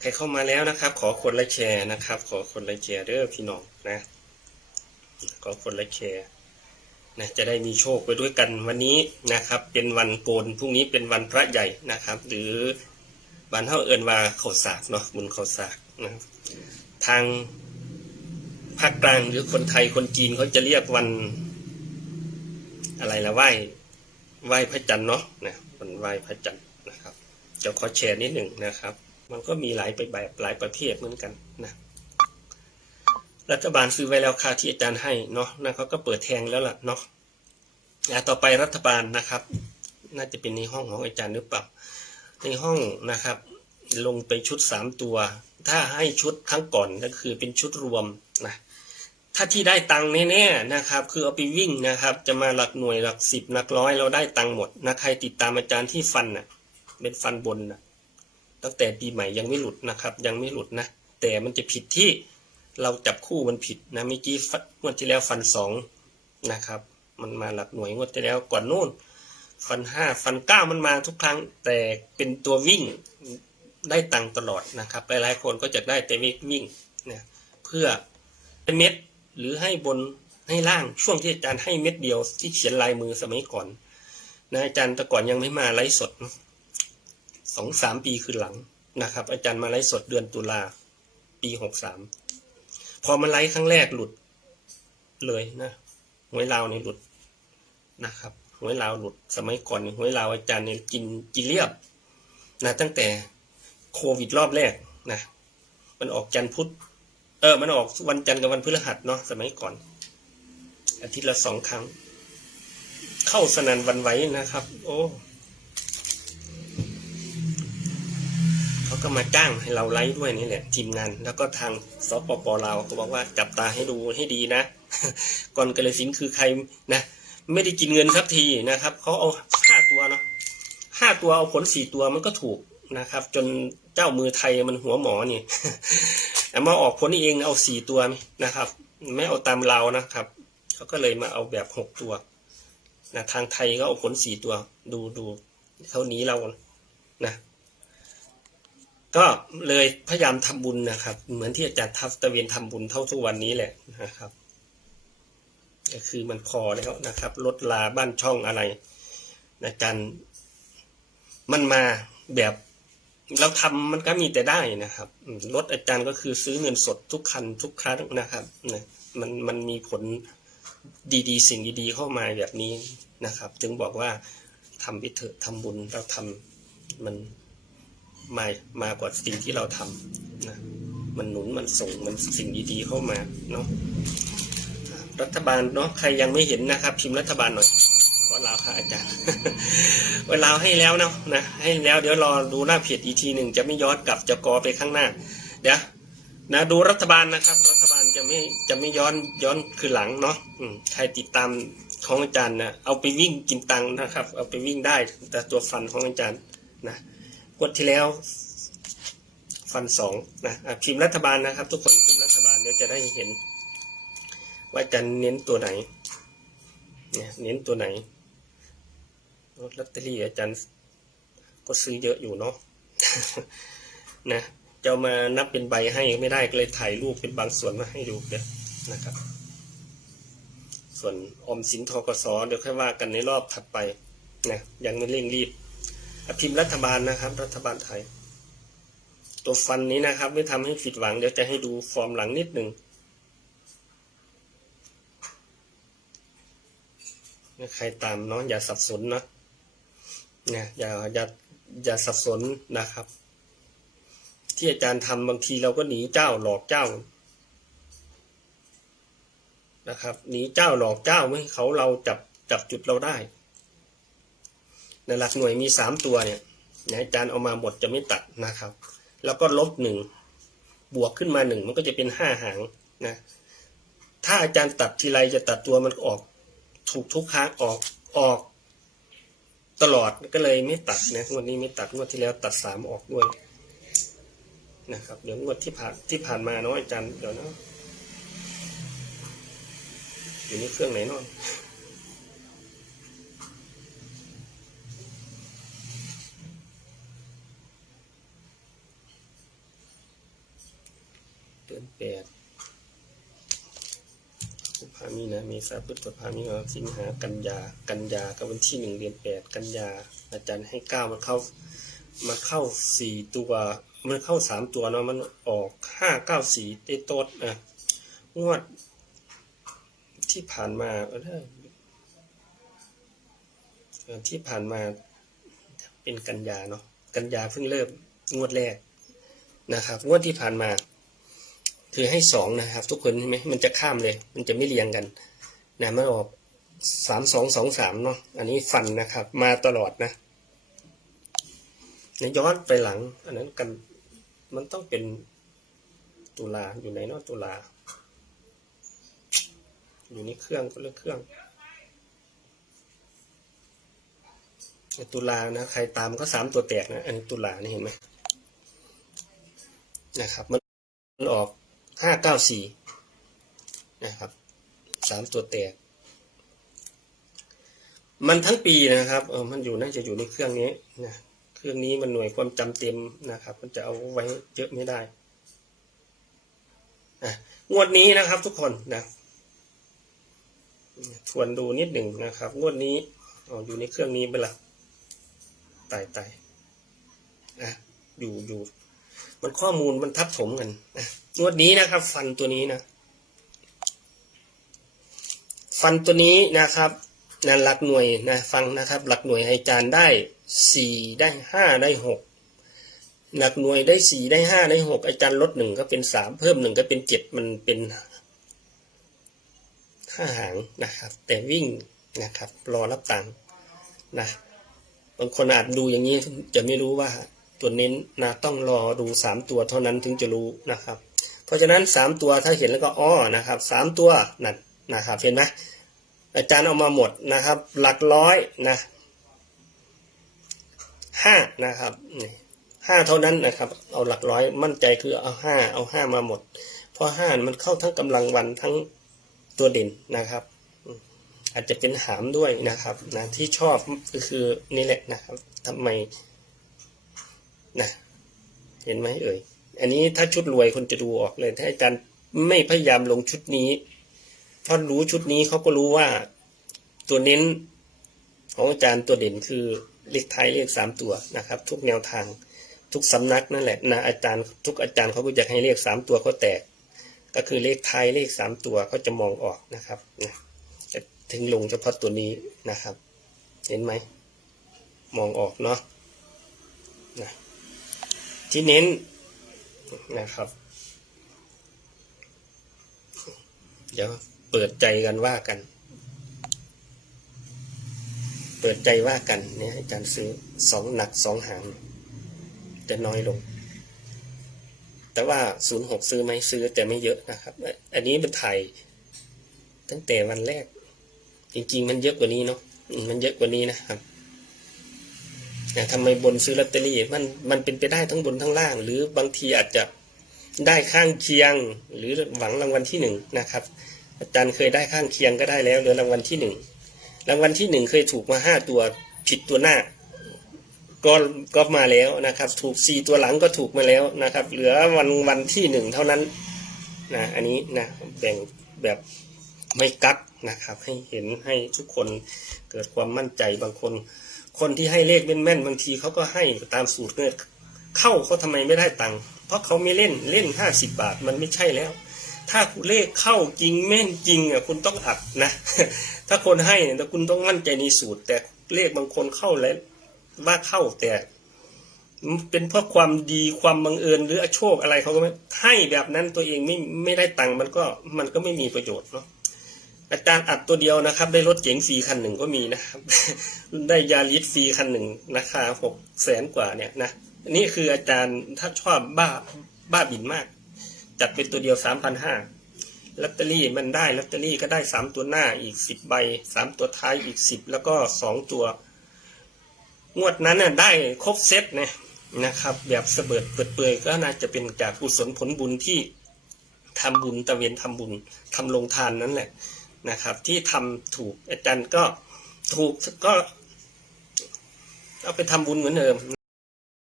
ใครเข้ามาแล้วนะครับ ขอคนละแชร์นะครับ ขอคนละแชร์เด้อพี่น้องนะ ขอคนละแชร์นะจะได้มีโชคไปด้วยกันวันนี้นะครับ เป็นวันโกนพรุ่งนี้เป็นวันพระใหญ่นะครับ หรือวันเท่าเอินว่าเขาสากเนาะบุญเขาสากนะทางภาคกลางหรือคนไทยคนจีนเขาจะเรียกวัน อะไรละไหว้ไหว้พระจันทร์เนาะนะวันไหว้พระจันทร์นะครับจะขอแชร์นิดหนึ่งนะครับ มันก็มีหลายไปแบบหลายประเภทเหมือนกันนะรัฐบาลซื้อไว้แล้วค่าที่อาจารย์ให้เนาะนะเขาก็เปิดแทงแล้วล่ะเนาะต่อไปรัฐบาลนะครับ น่าจะเป็นในห้องของอาจารย์หรือเปล่าในห้องนะครับ ลงไปชุดสามตัว ถ้าให้ชุดครั้งก่อนก็คือเป็นชุดรวมนะถ้าที่ได้ตังค์แน่ๆนะครับ คือเอาไปวิ่งนะครับ จะมาหลักหน่วยหลักสิบหลักร้อยเราได้ตังค์หมดนะใครติดตามอาจารย์ที่ฟันนะ่ะเป็นฟันบนนะ ตั้งแต่ปีใหม่ยังไม่หลุดนะครับ ยังไม่หลุดนะ แต่มันจะผิดที่เราจับคู่มันผิดนะเมื่อกี้ฟันงวดที่แล้วฟันสองนะครับ มันมาหลักหน่วยงวดที่แล้วก่อนนู่น ฟันห้าฟันเก้ามันมาทุกครั้ง แต่เป็นตัววิ่งได้ตังตลอดนะครับหลายๆคนก็จะได้แต่วิ่งเนี่ยเพื่อเป็นเม็ดหรือให้บนให้ล่างช่วงที่อาจารย์ให้เม็ดเดียวที่เขียนลายมือสมัยก่อนนะอาจารย์แต่ก่อนยังไม่มาไลฟ์สด สองสามปีคือหลังนะครับ อาจารย์มาไลฟ์สดเดือนตุลาปีหกสามพอมาไลฟ์ครั้งแรกหลุดเลยนะหวยลาวเนี่ยหลุดนะครับหวยลาวหลุดสมัยก่อนหวยลาวอาจารย์เนี่ยกินกินเรียบนะตั้งแต่โควิดรอบแรกนะมันออกจันทร์พุธเออ มันออกวันจันทร์กับวันพฤหัสเนาะสมัยก่อน อาทิตย์ละสองครั้ง เข้าสนันวันไหวนะครับ โอ้ เขาก็มาจ้างให้เราไลฟ์ด้วยนี่แหละทีมงาน แล้วก็ทางสปปลาวเขาบอกว่าจับตาให้ดูให้ดีนะ ก่อนกระสินธุ์คือใครนะไม่ได้กินเงินสักทีนะครับเขาเอาห้าตัวเนาะห้าตัวเอาผลสี่ตัวมันก็ถูกนะครับ จนเจ้ามือไทยมันหัวหมอนี่แต่มาออกผลเองเอาสี่ตัวนะครับ ไม่เอาตามเรานะครับเขาก็เลยมาเอาแบบหกตัวนะทางไทยก็เอาผลสี่ตัว ดูดูเขานี้เรานะ ก็เลยพยายามทำบุญนะครับ เหมือนที่อาจารย์ทัฟตะเวนทำบุญเท่าทุกวันนี้แหละนะครับ ก็คือมันพอแล้วนะครับลดลาบ้านช่องอะไรอาจารย์มันมาแบบเราทำมันก็มีแต่ได้นะครับอืมรถอาจารย์ก็คือซื้อเงินสดทุกคันทุกครั้งนะครับนะมันมันมีผลดีๆ สิ่งดีๆ เข้ามาแบบนี้นะครับ จึงบอกว่าทำไปเถอะทำบุญเราทำมัน มามากว่าสิ่งที่เราทำนะมันหนุนมันส่งมันสิ่งดีๆเข้ามาเนาะรัฐบาลเนาะใครยังไม่เห็นนะครับ พิมพ์รัฐบาลหน่อยขอลาวค่ะอาจารย์เวลาให้แล้วเนาะนะให้แล้วเดี๋ยวรอดูหน้าเพจอีกทีหนึ่งจะไม่ย้อนกลับจะกอไปข้างหน้า เดี๋ยวนะดูรัฐบาลนะครับ รัฐบาลจะไม่จะไม่ย้อนย้อนคือหลังเนาะใครติดตามของอาจารย์นะเอาไปวิ่งกินตังนะครับ เอาไปวิ่งได้แต่ตัวฟันของอาจารย์นะ งวดที่แล้ว ฟันสองนะพิมพ์รัฐบาลนะครับ ทุกคนพิมพ์รัฐบาลเดี๋ยวจะได้เห็น ว่าอาจารย์เน้นตัวไหนเนี่ยเน้นตัวไหนลอตเตอรี่อาจารย์ก็ซื้อเยอะอยู่เนาะนะจะมานับเป็นใบให้ไม่ได้ก็เลยถ่ายรูปเป็นบางส่วนมาให้ดูเดี๋ยวนะครับ ส่วนออมสินทกสเดี๋ยวค่อยว่ากันในรอบถัดไปนะยังไม่เร่งรีบ พิมพ์รัฐบาลนะครับ รัฐบาลไทย ตัวฟันนี้นะครับ ไม่ทำให้ผิดหวัง เดี๋ยวจะให้ดูฟอร์มหลังนิดหนึ่งใครตามเนาะอย่าสับสนนะเนะอย่าอย่าอย่าสับสนนะครับ ที่อาจารย์ทำบางทีเราก็หนีเจ้าหลอกเจ้านะครับหนีเจ้าหลอกเจ้าไม่ให้เขาเราจับจับจุดเราได้ ในหลักหน่วยมีสามตัวเนี่ยนะอาจารย์เอามาหมดจะไม่ตัดนะครับ แล้วก็ลบหนึ่งบวกขึ้นมาหนึ่งมันก็จะเป็นห้าหางนะถ้าอาจารย์ตัดทีไรจะตัดตัวมันออกถูกทุกครั้งออกออก ตลอดก็เลยไม่ตัดนะงวดนี้ไม่ตัดงวดที่แล้วตัดสามออกด้วยนะครับ เดี๋ยวงวดที่ผ่านที่ผ่านมาเนาะอาจารย์เดี๋ยวนะอยู่นี่เครื่องไหนเนอน เดือนแปดพฤษภามีนะเมษาพฤษภามีนาสิงหากันยา กันยากับวันที่หนึ่งเดือนแปดกันยา อาจารย์ให้เก้ามันเข้ามาเข้าสี่ตัว มันเข้าสามตัวเนาะมันออกห้าเก้าสี่เตโต้นะงวด ที่ผ่านมาเออที่ผ่านมาเป็นกันยาเนาะกันยาเพิ่งเริ่มงวดแรกนะครับ งวดที่ผ่านมา คือให้สองนะครับ ทุกคนเห็นไหมมันจะข้ามเลย มันจะไม่เรียงกันนะมันออกสามสองสองสามเนาะอันนี้ฟันนะครับ มาตลอดนะในย้อนไปหลัง อันนั้นกันมันต้องเป็นตุลาอยู่ในเนอกตุลา อยู่ในเครื่องก็เลือกเครื่องตุลานะใครตามก็สามตัวแตกนะอันนี้ตุลานี่เห็นไหมนะครับ มันมันออก ห้าเก้าสี่นะครับสามตัวแตก มันทั้งปีนะครับ เออมันอยู่น่าจะอยู่ในเครื่องนี้นะเครื่องนี้มันหน่วยความจำเต็มนะครับ มันจะเอาไว้เยอะไม่ได้นะงวดนี้นะครับทุกคนนะทวนดูนิดหนึ่งนะครับ งวดนี้ออยู่ในเครื่องนี้ไปละตายตายนะอยู่อยู่ มันข้อมูลมันทับถมกันนะงวดนี้นะครับ ฟันตัวนี้นะ ฟันตัวนี้นะครับนะหลักหน่วยนะฟังนะครับ หลักหน่วยอาจารย์ได้สี่ได้ห้าได้หกหลักหน่วยได้สี่ได้ห้าได้หกอาจารย์ลดหนึ่งก็เป็นสามเพิ่มหนึ่งก็เป็นเจ็ดมันเป็นห้าหางนะครับ แต่วิ่งนะครับ รอรับตังค์นะบางคนอาจดูอย่างนี้จะไม่รู้ว่า ตัวเน้นนะต้องรอดูสามตัวเท่านั้นถึงจะรู้นะครับ เพราะฉะนั้นสามตัวถ้าเห็นแล้วก็อ้อนะครับสามตัวนั่นะครับเห็นไหมอาจารย์เอามาหมดนะครับ หลักร้อยนะห้านะครับห้าเท่านั้นนะครับ เอาหลักร้อยมั่นใจคือเอาห้าเอาห้ามาหมด เพราะห้ามันเข้าทั้งกำลังวันทั้งตัวเด่นนะครับ อาจจะเป็นหามด้วยนะครับนะที่ชอบก็คือนี่แหละนะครับทำไม นะเห็นไหมเอ่ย อันนี้ถ้าชุดรวยคนจะดูออกเลย ถ้าอาจารย์ไม่พยายามลงชุดนี้เพราะรู้ชุดนี้เขาก็รู้ว่าตัวเน้นของอาจารย์ตัวเด่นคือเลขไทายเลขสามตัวนะครับ ทุกแนวทางทุกสำนักนั่นแหละนะอาจารย์ทุกอาจารย์เขาก็อยากให้เลขสามตัวเขาแตก ก็คือเลขไทายเลขสามตัวเขาจะมองออกนะครับนะถึงลงเฉพาะตัวนี้นะครับ เห็นไหมมองออกเนาะนะ ที่เน้นนะครับ เดี๋ยวเปิดใจกันว่ากัน เปิดใจว่ากันเนี่ยอาจารย์ซื้อสองหนักสองหางจะน้อยลง แต่ว่าศูนย์หกซื้อไหมซื้อแต่ไม่เยอะนะครับ อันนี้มันถ่ายตั้งแต่วันแรก จริง ๆ มันเยอะกว่านี้เนาะมันเยอะกว่านี้นะครับ ทำไมบนซื้อลอตเตอรี่มันมันเป็นไปได้ทั้งบนทั้งล่าง หรือบางทีอาจจะได้ข้างเคียง หรือหวังรางวัลที่หนึ่งนะครับ อาจารย์เคยได้ข้างเคียงก็ได้แล้วเหลือรางวัลที่หนึ่งรางวัลที่หนึ่งเคยถูกมาห้าตัวผิดตัวหน้า ก็ก็มาแล้วนะครับ ถูกสี่ตัวหลังก็ถูกมาแล้วนะครับ เหลือวันวันที่หนึ่งเท่านั้นนะอันนี้นะแบ่งแบบไม่กักนะครับ ให้เห็นให้ทุกคนเกิดความมั่นใจบางคน คนที่ให้เลขแม่นๆบางทีเขาก็ให้ตามสูตรเนี่ยเข้าเขาทำไมไม่ได้ตังค์เพราะเขาไม่เล่นเล่นห้าสิบบาทมันไม่ใช่แล้ว ถ้าเลขเข้าจริงแม่นจริงอะคุณต้องอัดนะ ถ้าคนให้เนี่ยแต่คุณต้องมั่นใจในสูตร แต่เลขบางคนเข้าแล้วว่าเข้าแต่เป็นเพราะความดีความบังเอิญหรือโชคอะไรเขาก็ไม่ให้แบบนั้นตัวเองไม่ไม่ได้ตังค์มันก็มันก็ไม่มีประโยชน์เนาะ อาจารย์อัดตัวเดียวนะครับ ได้รถเก๋งฟรีคันหนึ่งก็มีนะครับ ได้ยาลิสฟรีคันหนึ่งราคาหกแสนกว่าเนี่ยนะนี่คืออาจารย์ถ้าชอบบ้าบ้าบินมาก จัดเป็นตัวเดียวสามพันห้าลอตเตอรี่มันได้ลอตเตอรี่ก็ได้สามตัวหน้าอีกสิบใบสามตัวท้ายอีกสิบแล้วก็สองตัว งวดนั้นน่ะได้ครบเซตเนะนะครับ แบบเสบิดเปิดเปยก็น่าจะเป็นจากกุศลผลบุญที่ทำบุญตะเวนทำบุญทำลงทานนั่นแหละ นะครับ ที่ทำถูกอาจารย์ก็ถูกก็เอาไปทำบุญเหมือนเดิม